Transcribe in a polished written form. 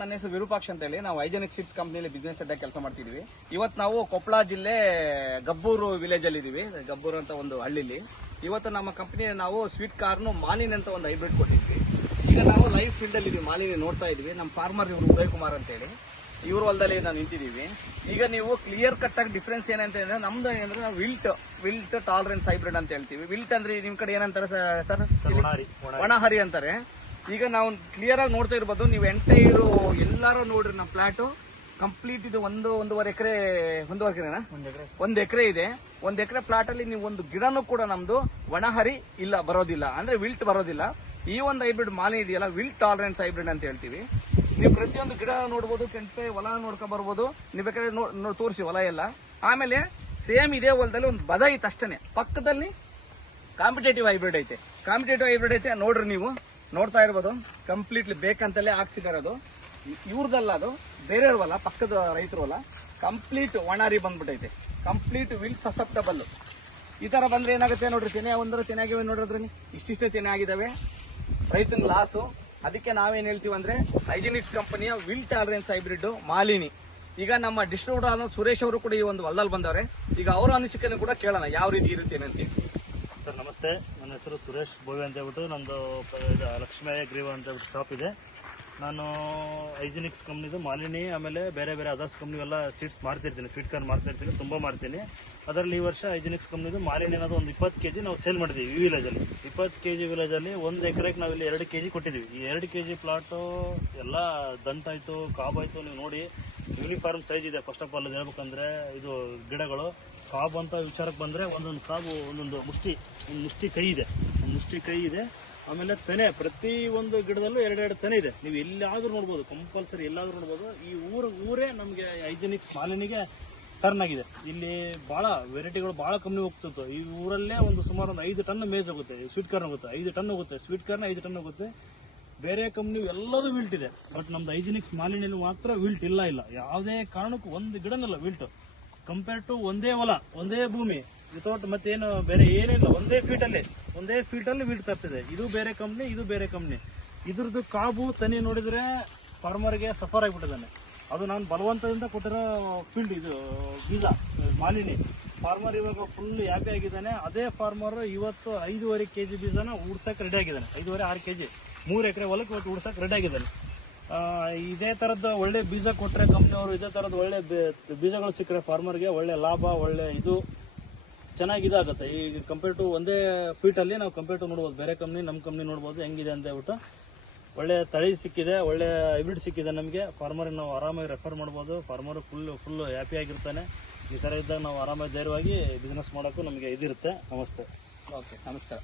ನನ್ನ ಹೆಸರು ವಿರೂಪಾಕ್ಷ ಅಂತ ಹೇಳಿ ನಾವು ಹೈಜೆನಿಕ್ ಸೀಡ್ಸ್ ಕಂಪನಿಯಲ್ಲಿ ಬಿಸ್ನೆಸ್ ಹೆಡ್ ಕೆಲಸ ಮಾಡ್ತಿದೀವಿ. ಇವತ್ತು ನಾವು ಕೊಪ್ಪಳ ಜಿಲ್ಲೆ ಗಬ್ಬೂರು ವಿಲೇಜ್ ಅಲ್ಲಿ ಇದೀವಿ. ಗಬ್ಬೂರು ಅಂತ ಒಂದು ಹಳ್ಳಿಲಿ ಇವತ್ತು ನಮ್ಮ ಕಂಪನಿ ನಾವು ಸ್ವೀಟ್ ಕಾರ್ನ್ ಮಾಲಿನಿ ಅಂತ ಒಂದು ಹೈಬ್ರಿಡ್ ಕೊಟ್ಟಿದ್ವಿ. ಈಗ ನಾವು ಲೈವ್ ಫೀಲ್ಡ್ ಅಲ್ಲಿ ಇದೀವಿ, ಮಾಲಿನಿ ನೋಡ್ತಾ ಇದೀವಿ. ನಮ್ಮ ಫಾರ್ಮರ್ ಇವರು ಉದಯ್ ಕುಮಾರ್ ಅಂತ ಹೇಳಿ ಇವ್ರ ಹೊಲದಲ್ಲಿ ನಾವು ನಿಂತಿದೀವಿ. ಈಗ ನೀವು ಕ್ಲಿಯರ್ ಕಟ್ ಆಗಿ ಡಿಫ್ರೆನ್ಸ್ ಏನಂತ ಹೇಳಿದ್ರೆ ನಮ್ದು ಏನಂದ್ರೆ ನಾವು ವಿಲ್ಟ್ ಟಾಲರೆನ್ಸ್ ಹೈಬ್ರಿಡ್ ಅಂತ ಹೇಳ್ತೀವಿ. ವಿಲ್ಟ್ ಅಂದ್ರೆ ನಿಮ್ ಕಡೆ ಏನಂತಾರೆ ಸರ್? ಒಣಹರಿ ಅಂತಾರೆ. ಈಗ ನಾವು ಕ್ಲಿಯರ್ ಆಗಿ ನೋಡ್ತಾ ಇರ್ಬೋದು, ನೀವು ಎಂಟೈರು ಎಲ್ಲಾರು ನೋಡ್ರಿ ನಮ್ಮ ಫ್ಲಾಟ್ ಕಂಪ್ಲೀಟ್ ಇದು ಒಂದೂವರೆ ಎಕರೆ ಒಂದ್ ಎಕರೆ ಇದೆ. ಒಂದ್ ಎಕರೆ ಫ್ಲಾಟ್ ಅಲ್ಲಿ ನೀವು ಒಂದು ಗಿಡನೂ ಕೂಡ ನಮ್ದು ಒಣಹರಿ ಇಲ್ಲ, ಬರೋದಿಲ್ಲ, ಅಂದ್ರೆ ವಿಲ್ಟ್ ಬರೋದಿಲ್ಲ. ಈ ಒಂದು ಹೈಬ್ರಿಡ್ ಮಾಲಿ ಇದೆಯಲ್ಲ, ವಿಲ್ಟ್ ಟಾಲರೆನ್ಸ್ ಹೈಬ್ರಿಡ್ ಅಂತ ಹೇಳ್ತೀವಿ. ನೀವು ಪ್ರತಿಯೊಂದು ಗಿಡ ನೋಡ್ಬೋದು, ಕೆಂಪೆ ಹೊಲ ನೋಡ್ಕೊಂಡ್ ಬರ್ಬೋದು. ನೀವು ಬೇಕಾದ್ರೆ ತೋರಿಸಿ ಹೊಲ ಎಲ್ಲ. ಆಮೇಲೆ ಸೇಮ್ ಇದೇ ಹೊಲದಲ್ಲಿ ಒಂದು ಬದ ಐತೆ ಅಷ್ಟೇ, ಪಕ್ಕದಲ್ಲಿ ಕಾಂಪಿಟೇಟಿವ್ ಹೈಬ್ರಿಡ್ ಐತೆ. ನೋಡ್ರಿ, ನೀವು ನೋಡ್ತಾ ಇರ್ಬೋದು, ಕಂಪ್ಲೀಟ್ಲಿ ಬೇಕಂತಲೇ ಹಾಕ್ಸಿದಾರೆ. ಅದು ಇವ್ರದಲ್ಲ, ಅದು ಬೇರೆಯವ್ರ ಹೊಲ, ಪಕ್ಕದ ರೈತರ ಹೊಲ. ಕಂಪ್ಲೀಟ್ ಒಣಾರಿ ಬಂದ್ಬಿಟ್ಟೈತೆ, ಕಂಪ್ಲೀಟ್ ವಿಲ್ ಸಸೆಪ್ಟಬಲ್. ಈ ತರ ಬಂದ್ರೆ ಏನಾಗುತ್ತೆ ನೋಡ್ರಿ, ತೆನೆ ಆಗಿವೆ ನೋಡ್ರಿ, ಇಷ್ಟಿಷ್ಟೇ ತೆನೆ ಆಗಿದಾವೆ, ರೈತನ ಲಾಸು. ಅದಕ್ಕೆ ನಾವೇನ್ ಹೇಳ್ತೀವಿ ಅಂದ್ರೆ ಹೈಜೆನಿಕ್ಸ್ ಕಂಪನಿಯ ವಿಲ್ ಟಾಲರೆನ್ಸ್ ಹೈಬ್ರಿಡ್ ಮಾಲಿನಿ. ಈಗ ನಮ್ಮ ಡಿಸ್ಟ್ರಿಬ್ಯೂಟರ್ ಆದ ಸುರೇಶ್ ಅವರು ಕೂಡ ಈ ಒಂದು ಹೊಲದಲ್ಲಿ ಬಂದವ್ರೆ. ಈಗ ಅವರ ಅನಿಸಿಕೆಯನ್ನು ಕೂಡ ಕೇಳೋಣ, ಯಾವ ರೀತಿ ಇರುತ್ತೆ ಅಂತ. ಸರ್ ನಮಸ್ತೆ, ನನ್ನ ಹೆಸರು ಸುರೇಶ್ ಬೋವಿ ಅಂತ ಹೇಳ್ಬಿಟ್ಟು, ನಮ್ಮದು ಲಕ್ಷ್ಮೀ ಗ್ರೀವ ಅಂತ ಹೇಳ್ಬಿಟ್ಟು ಶಾಪ್ ಇದೆ. ನಾನು ಹೈಜಿನಿಕ್ಸ್ ಕಂಪ್ನಿದು ಮಾಲಿನಿ, ಆಮೇಲೆ ಬೇರೆ ಬೇರೆ ಅದರ್ಸ್ ಕಂಪ್ನಿಗೆಲ್ಲ ಸೀಡ್ಸ್ ಮಾಡ್ತಿರ್ತೀನಿ, ಸ್ವೀಟ್ ಕಾರ್ನ್ ಮಾಡ್ತಿರ್ತೀನಿ, ತುಂಬ ಮಾಡ್ತೀನಿ. ಅದರಲ್ಲಿ ಈ ವರ್ಷ ಹೈಜಿನಿಕ್ಸ್ ಕಂಪ್ನಿದು ಮಾಲಿನಿ ಅನ್ನೋದು ಒಂದು 20 kg ನಾವು ಸೇಲ್ ಮಾಡಿದ್ದೀವಿ ಈ ವಿಲೇಜಲ್ಲಿ. 20 kg ವಿಲೇಜಲ್ಲಿ 1 ಎಕರೆಗೆ ನಾವು ಇಲ್ಲಿ 2 kg ಕೊಟ್ಟಿದ್ದೀವಿ. ಈ 2 kg ಪ್ಲಾಟು ಎಲ್ಲ ದಂಟಾಯಿತು, ಕಾಬಾಯಿತು. ನೀವು ನೋಡಿ, ಯೂನಿಫಾರ್ಮ್ ಸೈಜ್ ಇದೆ. ಫಸ್ಟ್ ಆಫ್ ಆಲ್ ಹೇಳ್ಬೇಕಂದ್ರೆ ಇದು ಗಿಡಗಳು ಕಾಬು ಅಂತ ವಿಚಾರಕ್ಕೆ ಬಂದರೆ ಒಂದೊಂದು ಕಾಬು ಒಂದೊಂದು ಮುಷ್ಟಿ ಕೈ ಇದೆ. ಆಮೇಲೆ ತೆನೆ, ಪ್ರತಿ ಒಂದು ಗಿಡದಲ್ಲೂ 2 ತೆನೆ ಇದೆ. ನೀವು ಎಲ್ಲಾದ್ರೂ ನೋಡ್ಬೋದು, ಕಂಪಲ್ಸರಿ ಎಲ್ಲಾದ್ರೂ ನೋಡ್ಬೋದು. ಈ ಊರೇ ನಮಗೆ ಹೈಜಿನಿಕ್ಸ್ ಮಾಲಿನಿಗೆ ಟರ್ನ್ ಆಗಿದೆ. ಇಲ್ಲಿ ಬಹಳ ವೆರೈಟಿಗಳು, ಬಹಳ ಕಂಪ್ನಿ ಹೋಗ್ತಿತ್ತು. ಈ ಊರಲ್ಲೇ ಸುಮಾರು 5 ಟನ್ ಮೇಜ್ ಹೋಗುತ್ತೆ, ಸ್ವೀಟ್ ಕಾರ್ನ್ ಹೋಗುತ್ತೆ, 5 ಟನ್ ಹೋಗುತ್ತೆ, ಸ್ವೀಟ್ ಕಾರ್ನ್ 5 ಟನ್ ಹೋಗುತ್ತೆ. ಬೇರೆ ಕಂಪ್ನಿ ಎಲ್ಲದೂ ವಿಲ್ಟ್ ಇದೆ, ಬಟ್ ನಮ್ದು ಹೈಜಿನಿಕ್ಸ್ ಮಾಲಿನಿಯಲ್ಲಿ ಮಾತ್ರ ವಿಲ್ಟ್ ಇಲ್ಲ. ಯಾವುದೇ ಕಾರಣಕ್ಕೂ ಒಂದು ಗಿಡನಲ್ಲ ವಿಲ್ಟ್. ಕಂಪೇರ್ ಟು ಒಂದೇ ಹೊಲ, ಒಂದೇ ಭೂಮಿ, ವಿತೌಟ್ ಮತ್ತೇನು ಬೇರೆ ಏನಿಲ್ಲ, ಒಂದೇ ಫೀಟಲ್ಲಿ ವಿಲ್ಟ್ ತರಿಸಿದೆ. ಇದು ಬೇರೆ ಕಂಪ್ನಿ. ಇದ್ರದ್ದು ಕಾಬು ತನಿ ನೋಡಿದ್ರೆ ಫಾರ್ಮರ್ಗೆ ಸಫರ್ ಆಗಿಬಿಟ್ಟಿದ್ದಾನೆ. ಅದು ನಾನು ಬಲವಂತದಿಂದ ಕೊಟ್ಟಿರೋ ಫೀಲ್ಡ್, ಇದು ಬೀಜ ಮಾಲಿನಿ. ಫಾರ್ಮರ್ ಇವಾಗ ಫುಲ್ ಹ್ಯಾಪಿ ಆಗಿದ್ದಾನೆ. ಅದೇ ಫಾರ್ಮರ್ ಇವತ್ತು 5.5 kg ಬೀಜನ ಉಡ್ಸಕ್ಕೆ ರೆಡಿ ಆಗಿದ್ದಾನೆ. 5.5-6 kg 3 ಎಕರೆ ಹೊಲಕ್ಕೆ ಇವತ್ತು ಉಡ್ಸಕ್ಕೆ ರೆಡಿ ಆಗಿದ್ದಾನೆ. ಇದೇ ತರದ್ದು ಒಳ್ಳೆ ಬೀಜ ಕೊಟ್ಟರೆ ಕಂಪ್ನಿಯವರು, ಇದೇ ತರದ್ದು ಒಳ್ಳೆ ಬೀಜಗಳು ಸಿಕ್ಕರೆ ಫಾರ್ಮರ್ಗೆ ಒಳ್ಳೆ ಲಾಭ, ಒಳ್ಳೆ ಇದು ಚೆನ್ನಾಗಿ ಇದಾಗುತ್ತೆ. ಈ ಕಂಪೇರ್ ಟು ಒಂದೇ ಫೀಟಲ್ಲಿ ನಾವು ಕಂಪೇರ್ ಟು ನೋಡ್ಬೋದು, ಬೇರೆ ಕಂಪ್ನಿ ನಮ್ಮ ಕಂಪ್ನಿ ನೋಡ್ಬೋದು ಹೆಂಗಿದೆ ಅಂತ ಹೇಳ್ಬಿಟ್ಟು. ಒಳ್ಳೆ ತಳಿ ಸಿಕ್ಕಿದೆ, ಒಳ್ಳೆ ಹೈಬ್ರಿಡ್ ಸಿಕ್ಕಿದೆ ನಮಗೆ. ಫಾರ್ಮರ್ಗೆ ನಾವು ಆರಾಮಾಗಿ ರೆಫರ್ ಮಾಡ್ಬೋದು. ಫಾರ್ಮರ್ ಫುಲ್ ಹ್ಯಾಪಿ ಆಗಿರ್ತಾನೆ. ಈ ಥರ ಇದ್ದಾಗ ನಾವು ಆರಾಮಾಗಿ ಧೈರ್ಯವಾಗಿ ಬಿಸ್ನೆಸ್ ಮಾಡೋಕ್ಕೂ ನಮಗೆ ಇದಿರುತ್ತೆ. ನಮಸ್ತೆ. ಓಕೆ, ನಮಸ್ಕಾರ.